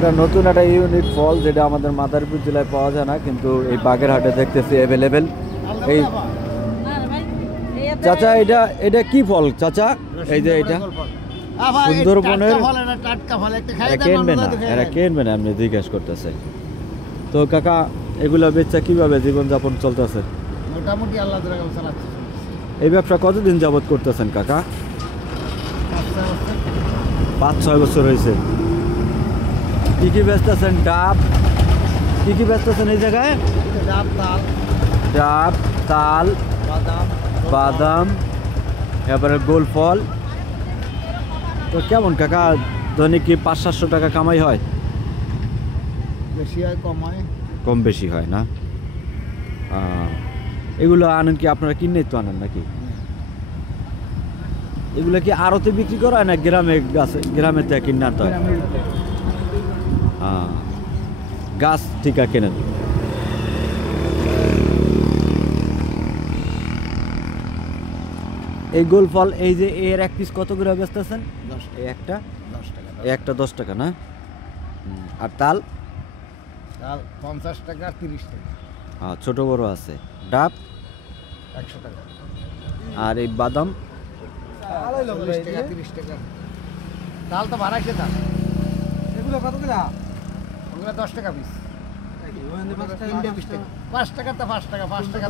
এটা নতুন একটা ইউনিক ফল যেটা আমাদের মাদারীপুর জেলায় পাওয়া যায় না, কিন্তু এই বাগেরহাটে দেখতেছি অ্যাভেলেবেল। এই চাচা এটা কি ফল চাচা? এই যে এটা সুন্দরবনের কিনবেন আপনি জিজ্ঞেস করতেছে। তো কাকা এগুলা বেচা কিভাবে জীবনযাপন চলতেছে? মোটামুটি আল্লাহ চালাচ্ছে। এই ব্যবসা কতদিন যাবত করতেছেন কাকা? 5-6 বছর হয়েছে। কি কি বেচতেছেন? ডাব কি কি বেচতেছেন এই জায়গায়? ডাব, তাল, বাদাম, এবারে গোল ফল। তো কেমন কাকা দৈনিক কি 500-700 টাকা কামাই হয়? বেশি হয় কম হয়? কম বেশি হয় না। এগুলো আনেন কি আপনারা কিনে তো আনেন নাকি? এগুলো কি আড়তে বিক্রি করা হয় না গ্রামে থেকে কিনে আনতে হয়? গাছ ঠিকা কেনেন। এই গোল ফল এই যে এর এক পিস কত করে বেচতেছেন? এই একটা 10 টাকা না? আর তাল? 50 টাকা 30 টাকা। ছোট বড় আছে। ডাব 100 টাকা। আর এই বাদাম 40 টাকা 30 টাকা। তাল তো বাড়াইছে তাল। এগুলো কত করে? ওগুলো 10 টাকা পিস। 5 টাকা তো 5 টাকা।